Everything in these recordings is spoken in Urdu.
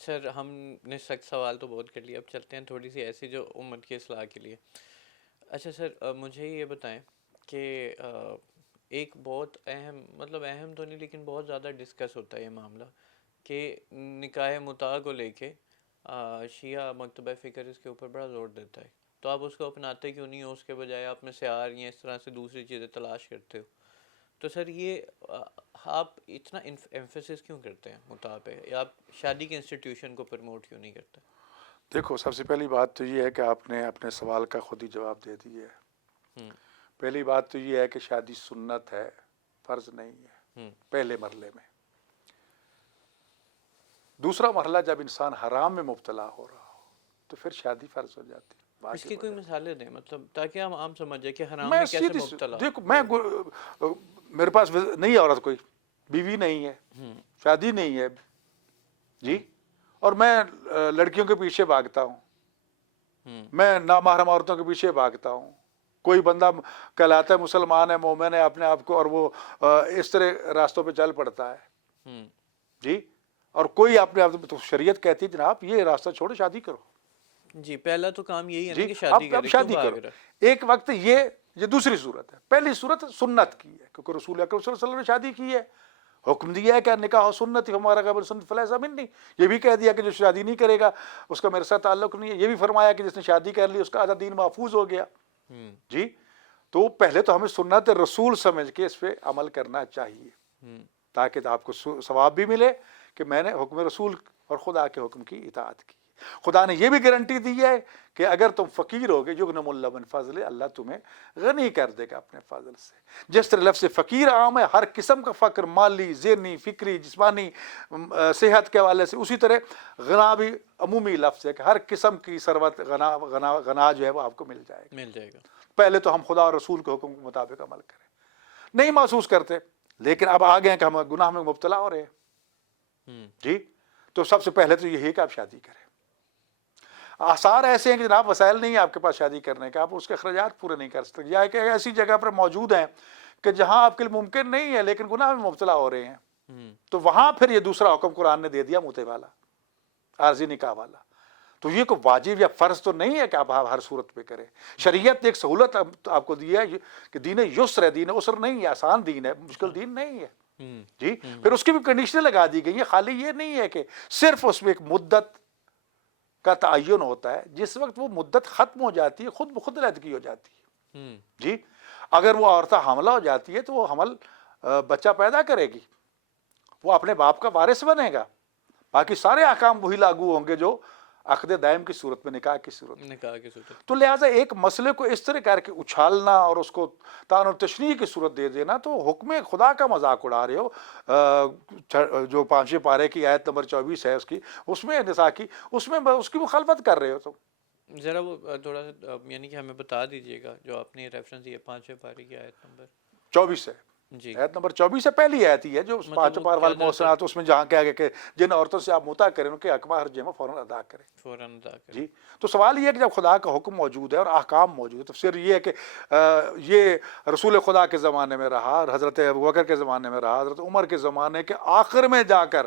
سر ہم نے سخت سوال تو بہت کر لیا، اب چلتے ہیں تھوڑی سی ایسی جو امت کی اصلاح کے لیے. اچھا سر، مجھے یہ بتائیں کہ ایک بہت اہم، مطلب اہم تو نہیں لیکن بہت زیادہ ڈسکس ہوتا ہے یہ معاملہ کہ نکاح متع کو لے کے شیعہ مکتبہ فکر اس کے اوپر بڑا زور دیتا ہے. تو آپ اس کو اپناتے کیوں نہیں ہو؟ اس کے بجائے آپ میں سیار یا اس طرح سے دوسری چیزیں تلاش کرتے ہو. تو سر یہ آپ اتنا ایمفیسس کیوں کرتے ہیں متع پہ، یا آپ شادی کے انسٹیٹیوشن کو پروموٹ کیوں نہیں کرتے؟ دیکھو، سب سے پہلی بات تو یہ ہے کہ آپ نے اپنے سوال کا خود ہی جواب دے دیا ہے. ہوں پہلی بات تو یہ ہے کہ شادی سنت ہے، فرض نہیں ہے ہوں پہلے مرحلے میں. دوسرا مرحلہ جب انسان حرام میں مبتلا ہو رہا ہو تو پھر شادی فرض ہو جاتی ہے، اس کی واجب ہو کوئی جاتی مثالیں دیں، مطلب تاکہ ہم عام سمجھ جائیں کہ ہے. حرام میں میں کیسے سیدھی مبتلا. دیکھو، میرے پاس نہیں ہے عورت، کوئی بیوی نہیں ہے، ہوں شادی نہیں ہے جی، ہوں اور میں لڑکیوں کے پیچھے بھاگتا ہوں، ہوں میں نامحرم عورتوں کے پیچھے بھاگتا ہوں. کوئی بندہ کہلاتا ہے مسلمان ہے، مومن ہے اپنے آپ کو، اور وہ اس طرح راستوں پہ چل پڑتا ہے ہوں جی. اور کوئی اپنے آپ تو شریعت کہتی ہے جناب یہ راستہ چھوڑو، شادی کرو جی. پہلا تو کام یہی ہے نا جی. کہ شادی اب کرے، کیوں شادی بھاگ کرو. رہا؟ ایک وقت یہ دوسری صورت ہے. پہلی صورت سنت کی ہے کیونکہ رسول اکرم صلی اللہ علیہ وسلم نے شادی کی ہے، حکم دیا ہے کہ نکاح سنت ہمارا قبل سنت فلیس منی. یہ بھی کہہ دیا کہ جو شادی نہیں کرے گا اس کا میرے ساتھ تعلق نہیں ہے. یہ بھی فرمایا کہ جس نے شادی کر لی اس کا آدھا دین محفوظ ہو گیا ہوں جی. تو پہلے تو ہمیں سنت رسول سمجھ کے اس پہ عمل کرنا چاہیے ہوں تاکہ آپ کو ثواب بھی ملے کہ میں نے حکم رسول اور خدا کے حکم کی اطاعت کی. خدا نے یہ بھی گارنٹی دی ہے کہ اگر تم فقیر ہوگے یغنم اللہ من فضل، اللہ تمہیں غنی کر دے گا اپنے فضل سے. جس طرح لفظ فقیر عام ہے، ہر قسم کا فقر، مالی، ذہنی، فکری، جسمانی، صحت کے حوالے سے، اسی طرح غنا بھی عمومی لفظ ہے کہ ہر قسم کی ثروت، غنا جو ہے وہ آپ کو مل جائے گا. مل جائے گا. پہلے تو ہم خدا اور رسول کے حکم کے مطابق عمل کریں. نہیں محسوس کرتے، لیکن اب آ گئے ہیں کہ ہم گناہ میں مبتلا ہو رہے ہیں ہوں جی. تو سب سے پہلے تو یہی ہے کہ آپ شادی کریں. آثار ایسے ہیں کہ جناب وسائل نہیں ہے آپ کے پاس شادی کرنے کا، آپ اس کے اخراجات پورے نہیں کر سکتے، یا کہ ایسی جگہ پر موجود ہیں کہ جہاں آپ کے لیے ممکن نہیں ہے لیکن گناہ میں مبتلا ہو رہے ہیں. ہوں تو وہاں پھر یہ دوسرا حکم قرآن نے دے دیا، متے والا، عارضی نکاح والا. تو یہ کوئی واجب یا فرض تو نہیں ہے کہ آپ ہر صورت پہ کریں. شریعت ایک سہولت آپ کو دی ہے کہ دین یسر ہے، دین عسر نہیں ہے، آسان دین ہے، مشکل دین نہیں ہے ہوں جی. ہوں پھر اس کی بھی کنڈیشنیں لگا دی گئی ہیں. خالی یہ نہیں ہے کہ صرف اس میں ایک مدت کا تعین ہوتا ہے، جس وقت وہ مدت ختم ہو جاتی ہے خود بخود علیحدگی ہو جاتی ہے ہوں جی. اگر وہ عورت حاملہ ہو جاتی ہے تو وہ حمل بچہ پیدا کرے گی، وہ اپنے باپ کا وارث بنے گا. باقی سارے احکام وہی لاگو ہوں گے جو عقد دائم کی صورت میں، نکاح کی صورت میں. نکاح کی صورت تو میں. لہٰذا ایک مسئلے کو اس طرح کر کے اچھالنا اور اس کو تعین و تشریح کی صورت دے دینا تو حکم خدا کا مذاق اڑا رہے ہو. جو 5ویں پارے کی آیت نمبر 24 ہے اس میں نساء کی، اس میں اس کی مخالفت کر رہے ہو تم. ذرا وہ تھوڑا سا یعنی کہ ہمیں بتا دیجیے گا جو آپ نے ریفرنس دیا 5ویں پارے کی آیت نمبر 24 ہے، جی. آیت نمبر 24 سے پہلی آیت ہی ہے جو مطلب 5 وہ پار کیا والمحصنات، اس میں جہاں کہا گیا کہ جن عورتوں سے آپ مطع کریں ان کے حق ہر جمع فوراً ادا کریں فوراً ادا کریں. جی. تو سوال یہ ہے کہ جب خدا کا حکم موجود ہے اور احکام موجود ہے تو پھر یہ ہے کہ یہ رسول خدا کے زمانے میں رہا، حضرت ابوبکر کے زمانے میں رہا، حضرت عمر کے زمانے کے آخر میں جا کر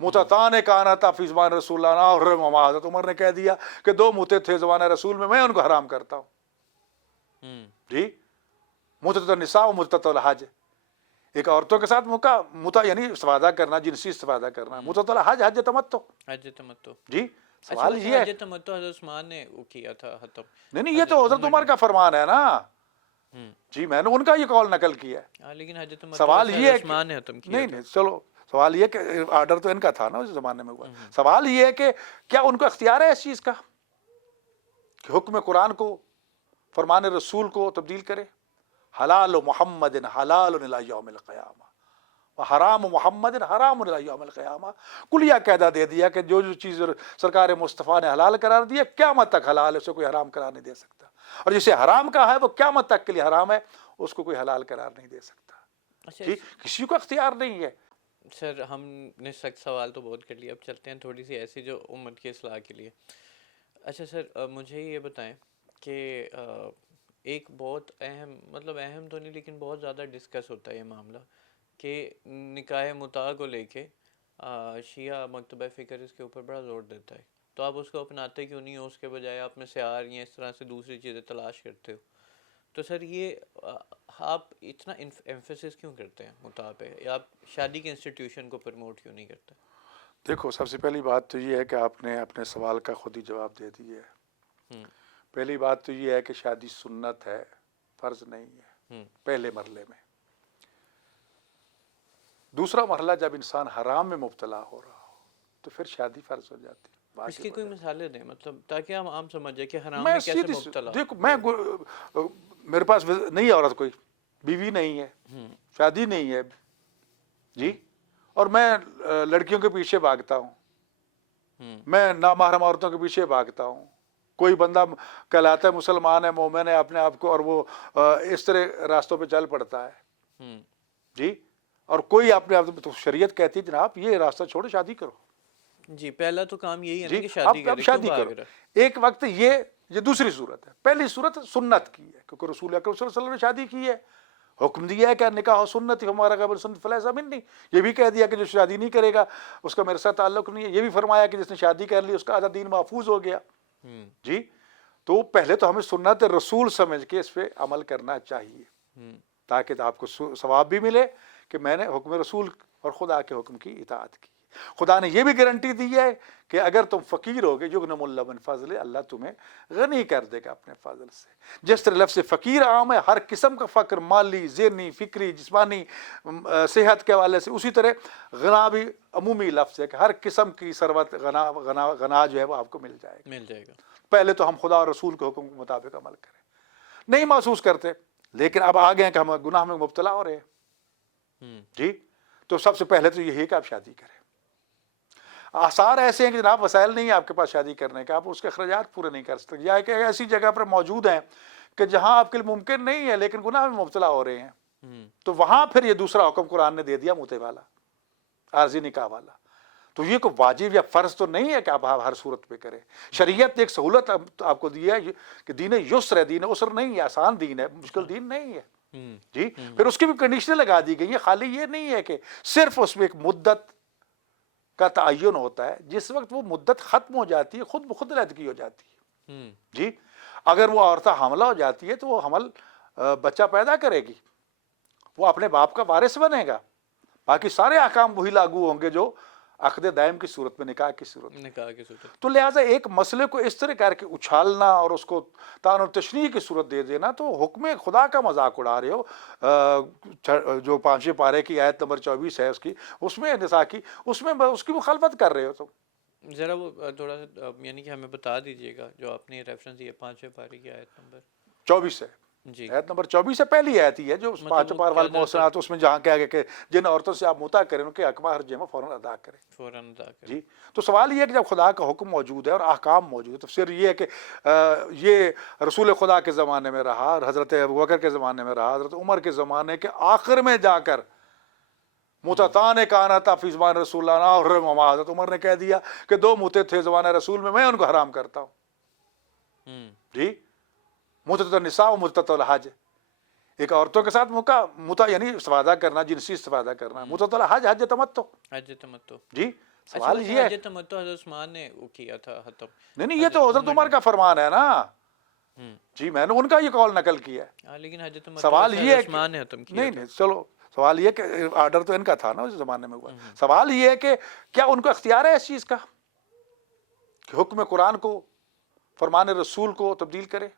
متتان کانتا فی زمان رسول اللہ اور حضرت عمر نے کہہ دیا کہ 2 متے تھے زمانہ رسول میں ان کو حرام کرتا ہوں ہوں جی. متۃ النساء و متۃ الحج، ایک عورتوں کے ساتھ متع یعنی استفادہ کرنا، جنسی استفادہ کرنا. ہوں متۃ الحج حج تمتع حج تمتع. جی. اچھا سوال ویسے یہ ہے، حج تمتع حضرت عثمان نے وہ کیا تھا ختم. نہیں یہ تو حضرت حضرت عمر عمر نے. کا فرمان ہے نا ہوں جی، میں نے ان کا یہ قول نقل کیا ہے. ہاں لیکن حج تمتع سوال ویسے یہ حضرت ہے کہ عثمان نے ختم کیا نہیں تھا. نہیں چلو، سوال یہ کہ آرڈر تو ان کا تھا نا اس زمانے میں ہوا. ہوں سوال یہ ہے کہ کیا ان کو اختیار ہے اس چیز کا کہ حکم قرآن کو، فرمان رسول کو تبدیل کرے؟ حلال محمد حلال الی یوم القیامہ حرام محمد حرام الی یوم القیامہ. کلیہ قاعدہ دے دیا کہ جو چیز سرکار مصطفیٰ نے حلال قرار دیا قیامت تک حلال ہے، اسے کوئی حرام قرار نہیں دے سکتا. اور جسے حرام کہا ہے وہ قیامت تک کے لیے حرام ہے، اس کو کوئی حلال قرار نہیں دے سکتا اچھا جی. کسی کو اختیار نہیں ہے. سر ہم نے سخت سوال تو بہت کر لیا، اب چلتے ہیں تھوڑی سی ایسی جو امت کی اصلاح کے لیے. اچھا سر، مجھے یہ بتائیں کہ ایک بہت اہم، مطلب اہم تو نہیں لیکن بہت زیادہ ڈسکس ہوتا ہے یہ معاملہ کہ نکاح متع کو لے کے شیعہ مکتبہ فکر اس کے اوپر بڑا زور دیتا ہے، تو آپ اس کو اپناتے کیوں نہیں ہو؟ اس کے بجائے آپ میں سے آ رہی ہیں اس طرح سے دوسری چیزیں تلاش کرتے ہو. تو سر یہ آپ اتنا ایمفیسس کیوں کرتے ہیں متاع پہ، یا آپ شادی کے انسٹیٹیوشن کو پروموٹ کیوں نہیں کرتے؟ دیکھو، سب سے پہلی بات تو یہ ہے کہ آپ نے اپنے سوال کا خود ہی جواب دے دیا ہے. پہلی بات تو یہ ہے کہ شادی سنت ہے، فرض نہیں ہے پہلے مرحلے میں. دوسرا مرحلہ جب انسان حرام میں مبتلا ہو رہا ہو تو پھر شادی فرض ہو جاتی ہے، اس واجب کی ہو کوئی جاتی مثالیں دیں، مطلب تاکہ ہم عام سمجھ جائیں کہ ہے. حرام میں میں کیسے سیدھی مبتلا. دیکھو، میرے پاس نہیں ہے عورت، کوئی بیوی نہیں ہے، شادی نہیں ہے جی، اور میں لڑکیوں کے پیچھے بھاگتا ہوں، میں نامحرم عورتوں کے پیچھے بھاگتا ہوں. کوئی بندہ کہلاتا ہے مسلمان ہے، مومن ہے اپنے آپ کو، اور وہ اس طرح راستوں پہ چل پڑتا ہے جی. اور کوئی اپنے آپ تو شریعت کہتی ہے جناب یہ راستہ چھوڑو، شادی کرو. جی پہلا تو کام یہی ہے نا جی کہ شادی اب کرے، کیوں شادی بھاگ کرو. رہا؟ ایک وقت یہ دوسری صورت ہے. پہلی صورت سنت کی ہے، کیونکہ رسول اکرم صلی اللہ علیہ وسلم نے شادی کی ہے، حکم دیا ہے کہ نکاح سنت ہمارا قبل سنت فلیسا منی. یہ بھی کہہ دیا کہ جو شادی نہیں کرے گا اس کا میرے ساتھ تعلق نہیں ہے. یہ بھی فرمایا کہ جس نے شادی کر لی اس کا آدھا دین محفوظ ہو گیا جی. تو پہلے تو ہمیں سنت رسول سمجھ کے اس پہ عمل کرنا چاہیے، تاکہ آپ کو ثواب بھی ملے کہ میں نے حکم رسول اور خدا کے حکم کی اطاعت کی. خدا نے یہ بھی گارنٹی دی ہے کہ اگر تم فقیر ہوگے یغنم اللہ من فضل، اللہ تمہیں غنی کر دے گا اپنے فضل سے. جس طرح لفظ فقیر عام ہے، ہر قسم کا فقر، مالی، ذہنی، فکری، جسمانی، صحت کے حوالے سے، اسی طرح غنا بھی عمومی لفظ ہے کہ ہر قسم کی ثروت، غنا جو ہے وہ آپ کو مل جائے گا. پہلے تو ہم خدا اور رسول کے حکم کے مطابق عمل کریں. نہیں محسوس کرتے، لیکن اب آ گئے ہیں کہ ہم گناہ میں مبتلا ہو رہے ہیں جی. تو سب سے پہلے تو یہی ہے کہ آپ شادی کریں. آثار ایسے ہیں کہ جناب وسائل نہیں ہے آپ کے پاس شادی کرنے کے، آپ اس کے اخراجات پورے نہیں کر سکتے، یا کہ ایسی جگہ پر موجود ہیں کہ جہاں آپ کے لیے ممکن نہیں ہے لیکن گناہ میں مبتلا ہو رہے ہیں، تو وہاں پھر یہ دوسرا حکم قرآن نے دے دیا، موتے والا، عارضی نکاح والا. تو یہ کوئی واجب یا فرض تو نہیں ہے کہ آپ ہر صورت پہ کریں. شریعت ایک سہولت آپ کو دی ہے کہ دین یسر ہے، دین عسر نہیں ہے، آسان دین ہے، مشکل دین نہیں ہے جی. پھر اس کی بھی کنڈیشنیں لگا دی گئی ہیں. خالی یہ نہیں ہے کہ صرف اس میں ایک مدت کا تعین ہوتا ہے، جس وقت وہ مدت ختم ہو جاتی ہے خود بخود علیحدگی ہو جاتی ہے جی. اگر وہ عورتہ حاملہ ہو جاتی ہے تو وہ حمل بچہ پیدا کرے گی، وہ اپنے باپ کا وارث بنے گا. باقی سارے احکام وہی لاگو ہوں گے جو عقد دائم کی صورت میں، نکاح کی صورت. تو لہٰذا ایک مسئلے کو اس طرح کر کے اچھالنا اور اس کو تعین و تشریح کی صورت دے دینا تو حکم خدا کا مذاق اڑا رہے ہو. جو 5 پارے کی آیت نمبر 24 ہے اس میں نساء کی، اس میں اس کی مخالفت کر رہے ہو تم. ذرا وہ تھوڑا سا یعنی کہ ہمیں بتا دیجیے گا جو آپ نے ریفرنس دیا 5 پارے کی آیت نمبر 24 ہے. جی آیت نمبر 24 ہے، پہلی آیت ہی ہے جو 5 پار والمحصنات، اس میں جہاں کہا گیا کہ جن عورتوں سے آپ مطاع کریں ان کے حق ہر جمع فوراً ادا کریں جی. تو سوال یہ ہے کہ جب خدا کا حکم موجود ہے اور احکام موجود ہے تو پھر یہ ہے کہ یہ رسول خدا کے زمانے میں رہا، حضرت ابوبکر کے زمانے میں رہا، حضرت عمر کے زمانے کے آخر میں جا کر متتان کانتا فی زمان رسول اللہ اور حضرت عمر نے کہہ دیا کہ 2 متے تھے زمانہ رسول میں ان کو حرام کرتا ہوں جی. متت النساء و متت الحج، ایک عورتوں کے ساتھ متا یعنی استفادہ کرنا، جنسی استفادہ کرنا. متت الحج حج تمتع جی. سوال یہ ہے حج تمتع حضرت عثمان نے کیا تھا ختم. نہیں یہ تو حضرت عمر کا فرمان ہے نا جی، میں نے ان کا یہ قول نقل کیا ہے. لیکن حج تمتع سوال یہ ہے عثمان نے ختم کیا. نہیں چلو، سوال یہ کہ آرڈر تو ان کا تھا نا اس زمانے میں ہوا. سوال یہ ہے کہ کیا ان کو اختیار ہے اس چیز کا کہ حکم قرآن کو، فرمان رسول کو تبدیل کرے؟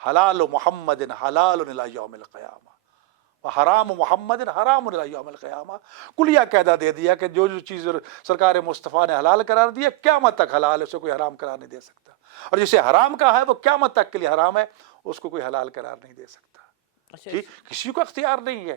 حلال محمد حلال الی یوم القیامہ حرام محمد حرام الی یوم القیامہ. کلیہ قاعدہ دے دیا کہ جو چیز سرکار مصطفیٰ نے حلال قرار دیا قیامت تک حلال ہے، اسے کوئی حرام قرار نہیں دے سکتا، اور جسے حرام کہا ہے وہ قیامت تک کے لیے حرام ہے، اس کو کوئی حلال قرار نہیں دے سکتا جی. کسی کو اختیار نہیں ہے